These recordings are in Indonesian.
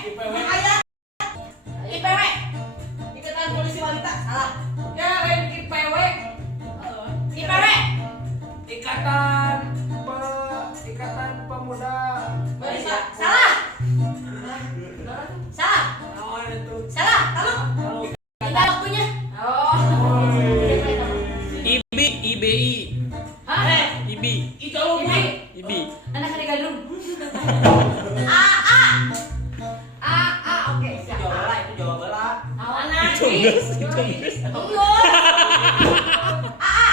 IPW. Makanya. IPW. Ikatan Polisi Wanita. Salah. Ya, lain IPW. IPW. Ikatan Pemuda. Bisa. Salah. Salah. Naon itu? Salah. Tahu. Tinggal waktunya. IBI. Hah? IBI. Itu lupa. IBI. Anak ada gandum. AA. AA. Oke, siap. Itu Jawa Barat. Mana? Itu enggak. Enggak. AA.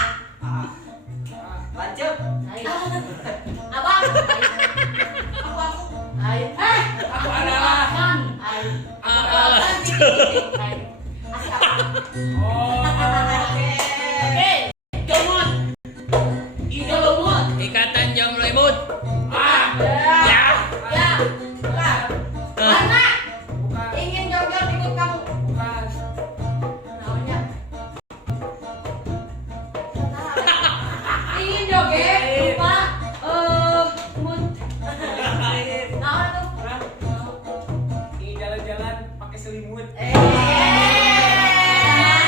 Lanjut. Ayo. Abang. Aku. Ayo. Aku adalah. Kan. Ayo. Ayo. Asik apa? Oh. Oke. Jomot. Jomot. Ikatan Jomblo Imut. Ya. Ya. Bukan. Mana? Bukan. Ingin joget ikut kamu. Bukan. Namanya. Ingin joget lupa. Mood. Nah, tuh. Ini jalan-jalan pakai selimut.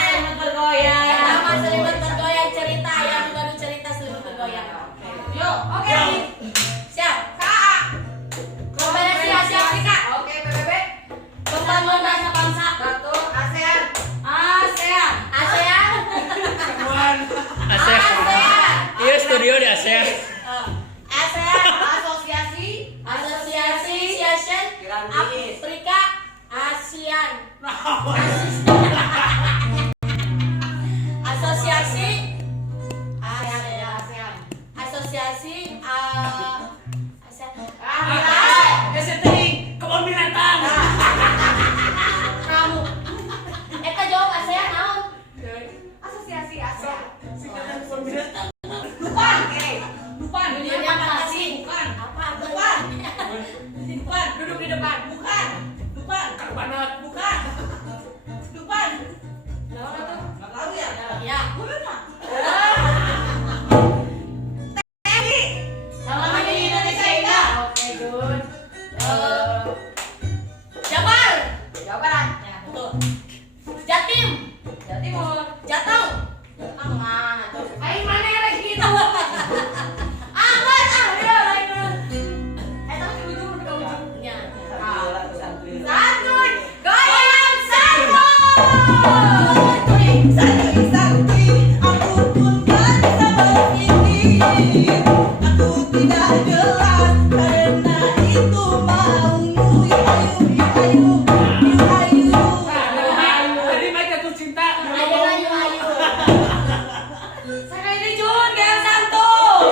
Selimut bergoyang. Nama selimut bergoyang cerita yang baru cerita selimut bergoyang. Yuk, oke. Siap. Kak. Kompetisi Asia Afrika. Oke, PBB. Pembangunan Rasa Bangsa. Satu, ASEAN. ASEAN. ASEAN. Semuan. ASEAN. ASEAN. Iya studio di ASEAN. ASEAN. Asosiasi. Association Piramidis. Afrika ASEAN. Asosiasi ASEAN. Asosiasi ASEAN. Setting kebun binatang. Kamu. Eta jawab ASEAN naon? Asosiasi ASEAN. Singkatan kebun binatang. Bukan. Bukan. Dunia fantasi. Bukan. Apa? Bukan. Bukan. Duduk di depan. Bukan. Bukan. Karbanat. Bukan. Bukan. Nggak tahu ya? Ya. Sama di Indonesia Indah. Oke, good. Jabar. Jawa Barat. Ya, betul. Jatim. Jatimur. Jateng. Jateng mah tuh. Aing mana lagi gitu. Dia lain. Tapi di ujung udah ujungnya. Santuy. Goyang santuy. Santuy, aku pun kan seperti ini. Aku tidak jelas karena itu maumu. Ayu. Tadi baca jatuh cinta. Ayo. Saya ini Jun, goyang santuy.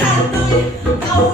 Santuy, kau